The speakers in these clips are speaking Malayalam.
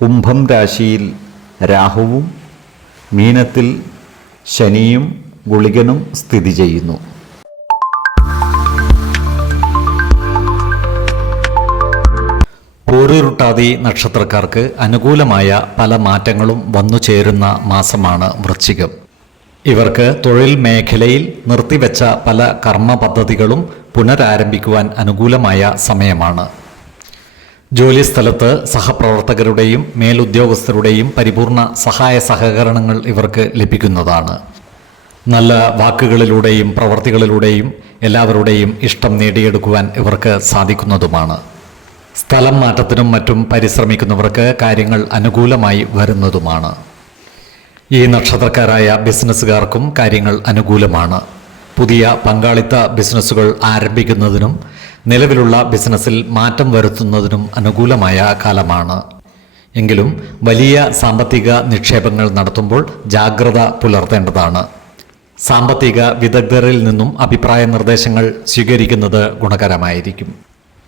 കുംഭം രാശിയിൽ രാഹുവും മീനത്തിൽ ശനിയും ഗുളികനും സ്ഥിതി ചെയ്യുന്നു. പോരുരുട്ടാതി നക്ഷത്രക്കാർക്ക് അനുകൂലമായ പല മാറ്റങ്ങളും വന്നു ചേരുന്ന മാസമാണ് വൃശ്ചികം. ഇവർക്ക് തൊഴിൽ മേഖലയിൽ നിർത്തിവെച്ച പല കർമ്മ പദ്ധതികളും പുനരാരംഭിക്കുവാൻ അനുകൂലമായ സമയമാണ്. ജോലിസ്ഥലത്ത് സഹപ്രവർത്തകരുടെയും മേലുദ്യോഗസ്ഥരുടെയും പരിപൂർണ സഹായ സഹകരണങ്ങൾ ഇവർക്ക് ലഭിക്കുന്നതാണ്. നല്ല വാക്കുകളിലൂടെയും പ്രവർത്തികളിലൂടെയും എല്ലാവരുടെയും ഇഷ്ടം നേടിയെടുക്കുവാൻ ഇവർക്ക് സാധിക്കുന്നതുമാണ്. സ്ഥലം മാറ്റത്തിനും മറ്റും പരിശ്രമിക്കുന്നവർക്ക് കാര്യങ്ങൾ അനുകൂലമായി വരുന്നതുമാണ്. ഈ നക്ഷത്രക്കാരായ ബിസിനസ്സുകാർക്കും കാര്യങ്ങൾ അനുകൂലമാണ്. പുതിയ പങ്കാളിത്ത ബിസിനസ്സുകൾ ആരംഭിക്കുന്നതിനും നിലവിലുള്ള ബിസിനസ്സിൽ മാറ്റം വരുത്തുന്നതിനും അനുകൂലമായ കാലമാണ്. എങ്കിലും വലിയ സാമ്പത്തിക നിക്ഷേപങ്ങൾ നടത്തുമ്പോൾ ജാഗ്രത പുലർത്തേണ്ടതാണ്. സാമ്പത്തിക വിദഗ്ധരിൽ നിന്നും അഭിപ്രായ നിർദ്ദേശങ്ങൾ സ്വീകരിക്കുന്നത് ഗുണകരമായിരിക്കും.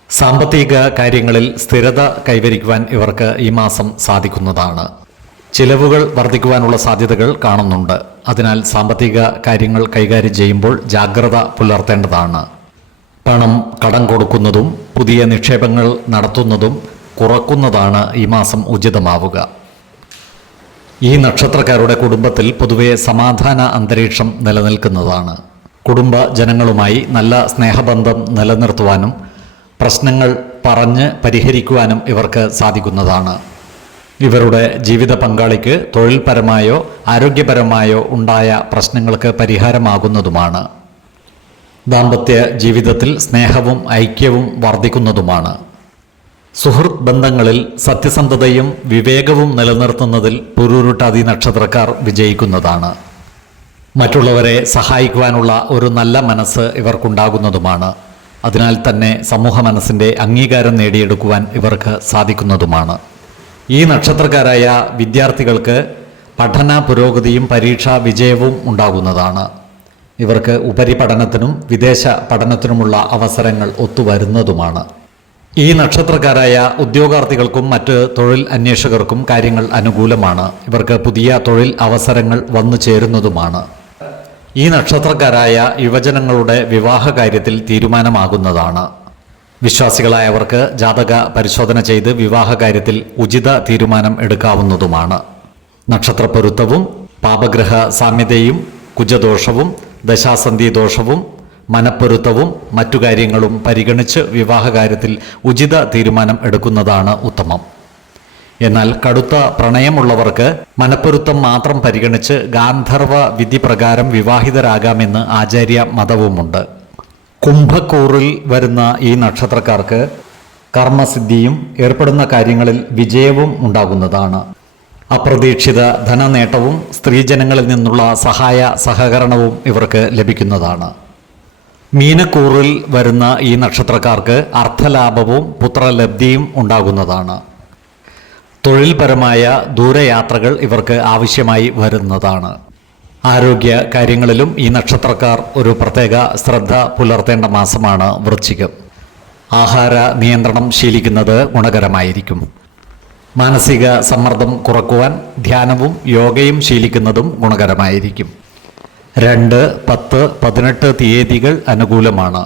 സാമ്പത്തിക കാര്യങ്ങളിൽ സ്ഥിരത കൈവരിക്കുവാൻ ഇവർക്ക് ഈ മാസം സാധിക്കുന്നതാണ്. ചിലവുകൾ വർദ്ധിക്കുവാനുള്ള സാധ്യതകൾ കാണുന്നുണ്ട്. അതിനാൽ സാമ്പത്തിക കാര്യങ്ങൾ കൈകാര്യം ചെയ്യുമ്പോൾ ജാഗ്രത പുലർത്തേണ്ടതാണ്. പണം കടം കൊടുക്കുന്നതും പുതിയ നിക്ഷേപങ്ങൾ നടത്തുന്നതും കുറക്കുന്നതാണ് ഈ മാസം ഉചിതമാവുക. ഈ നക്ഷത്രക്കാരുടെ കുടുംബത്തിൽ പൊതുവെ സമാധാന അന്തരീക്ഷം നിലനിൽക്കുന്നതാണ്. കുടുംബ ജനങ്ങളുമായി നല്ല സ്നേഹബന്ധം നിലനിർത്തുവാനും പ്രശ്നങ്ങൾ പറഞ്ഞ് പരിഹരിക്കുവാനും ഇവർക്ക് സാധിക്കുന്നതാണ്. ഇവരുടെ ജീവിത പങ്കാളിക്ക് തൊഴിൽപരമായോ ആരോഗ്യപരമായോ ഉണ്ടായ പ്രശ്നങ്ങൾക്ക് പരിഹാരമാകുന്നതുമാണ്. ദാമ്പത്യ ജീവിതത്തിൽ സ്നേഹവും ഐക്യവും വർദ്ധിക്കുന്നതുമാണ്. സുഹൃത്ത് ബന്ധങ്ങളിൽ സത്യസന്ധതയും വിവേകവും നിലനിർത്തുന്നതിൽ പുരുരുട്ടാതി നക്ഷത്രക്കാർ വിജയിക്കുന്നതാണ്. മറ്റുള്ളവരെ സഹായിക്കുവാനുള്ള ഒരു നല്ല മനസ്സ് ഇവർക്കുണ്ടാകുന്നതുമാണ്. അതിനാൽ തന്നെ സമൂഹ മനസ്സിന്റെ അംഗീകാരം നേടിയെടുക്കുവാൻ ഇവർക്ക് സാധിക്കുന്നതുമാണ്. ഈ നക്ഷത്രക്കാരായ വിദ്യാർത്ഥികൾക്ക് പഠന പുരോഗതിയും പരീക്ഷാ വിജയവും ഉണ്ടാകുന്നതാണ്. ഇവർക്ക് ഉപരിപഠനത്തിനും വിദേശ പഠനത്തിനുമുള്ള അവസരങ്ങൾ ഒത്തുവരുന്നതുമാണ്. ഈ നക്ഷത്രക്കാരായ ഉദ്യോഗാർത്ഥികൾക്കും മറ്റ് തൊഴിൽ അന്വേഷകർക്കും കാര്യങ്ങൾ അനുകൂലമാണ്. ഇവർക്ക് പുതിയ തൊഴിൽ അവസരങ്ങൾ വന്നു ചേരുന്നതുമാണ്. ഈ നക്ഷത്രക്കാരായ യുവജനങ്ങളുടെ വിവാഹ കാര്യത്തിൽ തീരുമാനമാകുന്നതാണ്. വിശ്വാസികളായവർക്ക് ജാതക പരിശോധന ചെയ്ത് വിവാഹ കാര്യത്തിൽ ഉചിത തീരുമാനം എടുക്കാവുന്നതുമാണ്. നക്ഷത്രപ്പൊരുത്തവും പാപഗ്രഹ സാമ്യതയും കുജദോഷവും ദശാസന്ധി ദോഷവും മനപ്പൊരുത്തവും മറ്റു കാര്യങ്ങളും പരിഗണിച്ച് വിവാഹകാര്യത്തിൽ ഉചിത തീരുമാനം എടുക്കുന്നതാണ് ഉത്തമം. എന്നാൽ കടുത്ത പ്രണയമുള്ളവർക്ക് മനപ്പൊരുത്തം മാത്രം പരിഗണിച്ച് ഗാന്ധർവ വിധി പ്രകാരം വിവാഹിതരാകാമെന്ന് ആചാര്യ മതവുമുണ്ട്. കുംഭക്കൂറിൽ വരുന്ന ഈ നക്ഷത്രക്കാർക്ക് കർമ്മസിദ്ധിയും ഏർപ്പെടുന്ന കാര്യങ്ങളിൽ വിജയവും ഉണ്ടാകുന്നതാണ്. അപ്രതീക്ഷിത ധനനേട്ടവും സ്ത്രീജനങ്ങളിൽ നിന്നുള്ള സഹായ സഹകരണവും ഇവർക്ക് ലഭിക്കുന്നതാണ്. മീനക്കൂറിൽ വരുന്ന ഈ നക്ഷത്രക്കാർക്ക് അർത്ഥലാഭവും പുത്രലബ്ധിയും ഉണ്ടാകുന്നതാണ്. തൊഴിൽപരമായ ദൂരയാത്രകൾ ഇവർക്ക് ആവശ്യമായി വരുന്നതാണ്. ആരോഗ്യ കാര്യങ്ങളിലും ഈ നക്ഷത്രക്കാർ ഒരു പ്രത്യേക ശ്രദ്ധ പുലർത്തേണ്ട മാസമാണ് വൃശ്ചികം. ആഹാര നിയന്ത്രണം ശീലിക്കുന്നത് ഗുണകരമായിരിക്കും. മാനസിക സമ്മർദ്ദം കുറക്കുവാൻ ധ്യാനവും യോഗയും ശീലിക്കുന്നതും ഗുണകരമായിരിക്കും. രണ്ട് പത്ത് പതിനെട്ട് തീയതികൾ അനുകൂലമാണ്.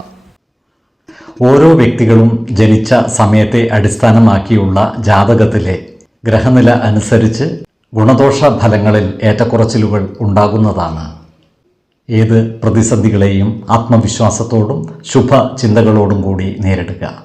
ഓരോ വ്യക്തികളും ജനിച്ച സമയത്തെ അടിസ്ഥാനമാക്കിയുള്ള ജാതകത്തിലെ ഗ്രഹനില അനുസരിച്ച് ഗുണദോഷ ഫലങ്ങളിൽ ഏറ്റക്കുറച്ചിലുകൾ ഉണ്ടാകുന്നതാണ്. ഏത് പ്രതിസന്ധികളെയും ആത്മവിശ്വാസത്തോടും ശുഭ ചിന്തകളോടും കൂടി നേരിടുക.